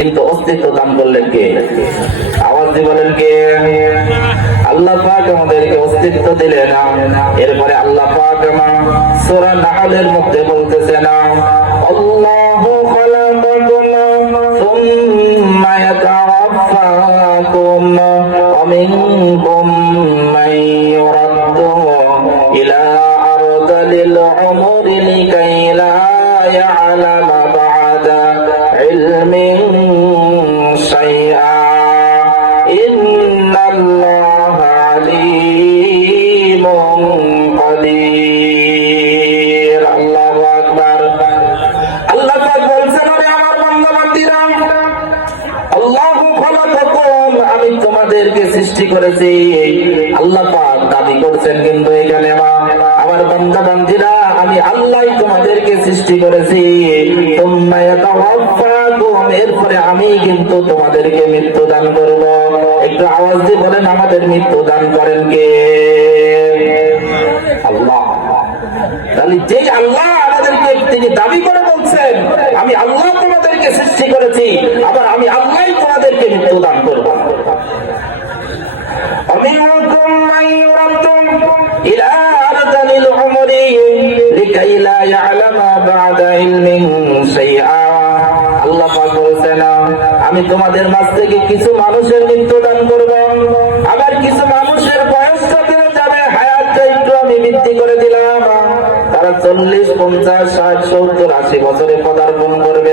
কিন্তু অস্তিত্ব দান করলেন কে? আওয়াজ দিয়ে বলেন কে? আল্লাহ পাক আমাদেরকে অস্তিত্ব দিলেন। এরপরে আল্লাহ পাক সূরা নাহলের মধ্যে বলতেছেন, আল্লাহু খালাকাকুম সুম্মা ইয়াতাওয়াফাকুম ওয়া মিনকুম মান ইউরাদ্দু ইলা আরযালিল উমরি লিকাই লা ইয়ালামা বা'দা ইলমিন শাইআ ইন্নাল্লাহা আলীমুন কাদির। আল্লাহু আকবার। আল্লাহ পাক বলছেন, আরে আমার বান্দা-বান্দীরা, আল্লাহু খালাকাকুম, আমি তোমাদেরকে সৃষ্টি করেছি। আল্লাহ পাক দাবি করছেন, কিন্তু এখানে আমার বান্দা-বান্দীরা, আমি আল্লাহই তোমাদেরকে সৃষ্টি করেছি। সুম্মা ইয়াতাওয়াফাকুম, এরপরে আমি কিন্তু তোমাদেরকে মৃত্যু দান করব। একটু আওয়াজ দিয়ে বলেন, আমাদের মৃত্যু দান করেন কে? আল্লাহ। তাহলে যেই আল্লাহ আমাদেরকে তিনি দাবি করে বলছেন, আমি আল্লাহ তোমাদেরকে সৃষ্টি করেছি, আবার আমি আল্লাহই তোমাদেরকে মৃত্যু দান করব। ومنكم من يرد إلى أرذل العمر لكي لا يعلم بعد علم شيئا। আল্লাহ পাক বলেছেন, আমি তোমাদের মাঝ থেকে কিছু মানুষের মৃত্যু দান করব, আবার কিছু মানুষের বয়সটা বেড়ে যাবে, হায়াতটা একটু আমি বৃদ্ধি করে দিলাম। তারা 40, 50, 60, 70, 80 বছরে পদার্পণ করবে।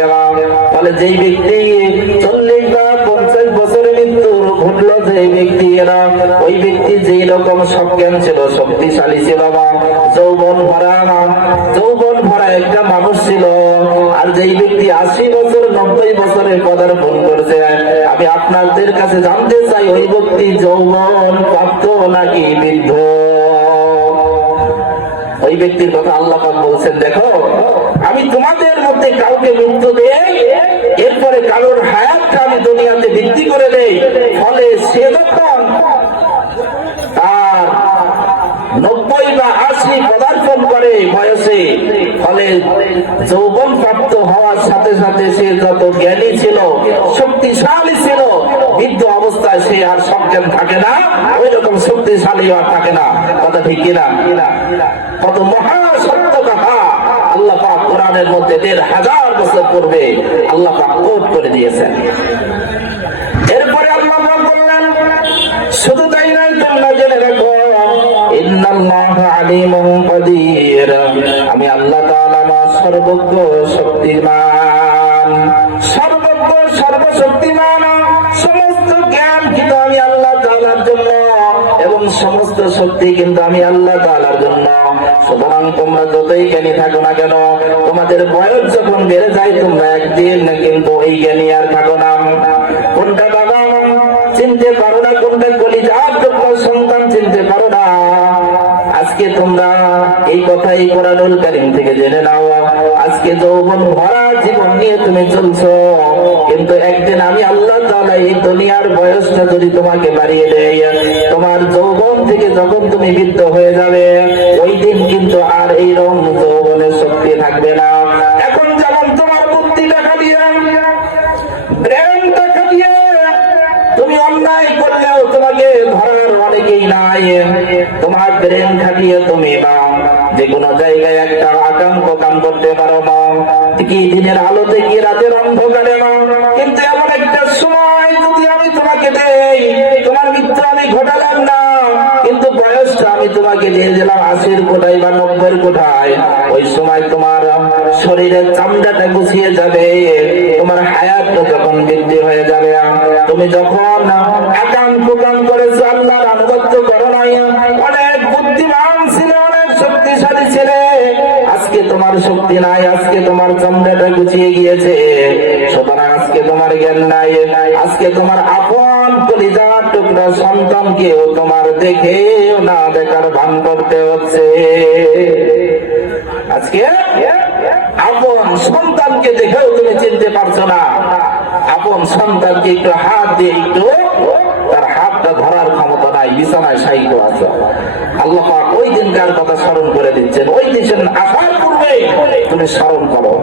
তাহলে যেই ব্যক্তি 40 বা 50 বছরে মৃত্যু ঘটলো, যেই ব্যক্তি এরা, ওই ব্যক্তি যেই রকম সজ্ঞান ছিল, শক্তিশালী ছিল, যৌবন ভরা একটা মানুষ ছিল, আর যেই ব্যক্তি 80 বছর 90 বছরে পদার্পণ করছে, আমি আপনাদের কাছে জানতে চাই, ওই ব্যক্তি যৌবন প্রাপ্ত নাকি বৃদ্ধ? ওই ব্যক্তির কথা আল্লাহ পাক বলছেন, দেখো আমি তোমাদের মধ্যে কাউকে মৃত্যু দেই, এরপরে কারোর হায়াতটা আমি দুনিয়াতে বৃদ্ধি করে দেই, ফলে সে যখন তার 90 বা 80 পদার্পণ করে বয়সে, ফলে যৌবন প্রাপ্ত হওয়ার সাথে সাথে সে যত জ্ঞানী ছিল, শক্তিশালী ছিল, বৃদ্ধ অবস্থায় সে আর সজ্ঞান থাকে না, ওই রকম শক্তিশালী আর থাকে না। কথা ঠিক কিনা? কত মহা সত্য কথা আল্লাহ পাক কোরআনের মধ্যে 1500 বছর পূর্বে আল্লাহ পাক কোট করে দিয়েছেন। এরপরে আল্লাহ পাক বললেন, শুধু তাই নয়, তোমরা জেনে রাখো, ইন্নাল্লাহা আলীমুন কাদির, আমি আল্লাহ তাআলা সর্বজ্ঞ, শক্তিমান, সর্বজ্ঞ, সর্বশক্তিমান। সমস্ত জ্ঞান কিন্তু আমি আল্লাহ তাআলার জন্য, এবং সমস্ত শক্তি কিন্তু আমি আল্লাহ তাআলার জন্য। সুতরাং তোমরা যতই জ্ঞানী থাকো না কেন, তোমাদের বয়স যখন বেড়ে যায়, তোমরা একদিন কিন্তু এই জ্ঞানী আর থাকো না। কোনটা বাবা চিনতে পারো না, কোনটা কলিজার টুকরা সন্তান চিনতে পারো না। আজকে তোমরা এই কথাই কোরআনুল কারীম থেকে জেনে নাও। আজকে যৌবন ভরা জীবন নিয়ে তুমি চলছো, কিন্তু একদিন আমি আল্লাহ তাআলা এই দুনিয়ার বয়সটা যদি তোমাকে বাড়িয়ে দেয়, তোমার যৌবন থেকে যখন তুমি বৃদ্ধ হয়ে যাবে, ওই দিন কিন্তু আর এই রকম যৌবনের শক্তি থাকবে না। এখন যেমন তোমার বুদ্ধিটা খাটিয়ে, ব্রেনটা খাটিয়ে তুমি অন্যায় করলেও তোমাকে ধরার অনেকেই নাই। তোমার ব্রেন খাটিয়ে তুমি যে কোনো জায়গায় একটা আকাঙ্ক কাম করতে পারো না, কি দিনের আলোতে কি রাতের অন্ধকারে না। কিন্তু এমন একটা সময় যদি আমি তোমাকে দেই, তোমার মৃত্যু আমি ঘটালাম না, কিন্তু বয়সটা আমি তোমাকে দিয়ে দিলাম 80 কোঠায় বা 90 কোঠায়, ওই সময় তোমার শরীরের চামড়াটা গুছিয়ে যাবে, তোমার হায়াতটা যখন বৃদ্ধি হয়ে যাবে, তুমি যখন আকাঙ্ক কাম করেছো, আল্লাহর আনুগত্য করো নাই, অনেক বুদ্ধিমান ছিল, অনেক শক্তিশালী ছেলে, আজকে তোমার শক্তি নাই, আজকে তোমার চামড়াটা গুছিয়ে গিয়েছে। সুতরাং আজকে তোমার জ্ঞান নাই, আজকে তোমার আপন কলিজার টুকরা সন্তানকেও তোমার দেখে না দেখার ভান করতে হচ্ছে। আজকে আপন সন্তানকে দেখেও তুমি চিনতে পারছো না। আপন সন্তানকে একটু হাত দিয়ে একটু তার হাতটা ধরার ক্ষমতা নাই, বিছানায় শায়িত আছে। আল্লাহ পাক ওই দিনকার কথা স্মরণ করে দিচ্ছেন, ওই দিন আসার পূর্বে তুমি স্মরণ করো।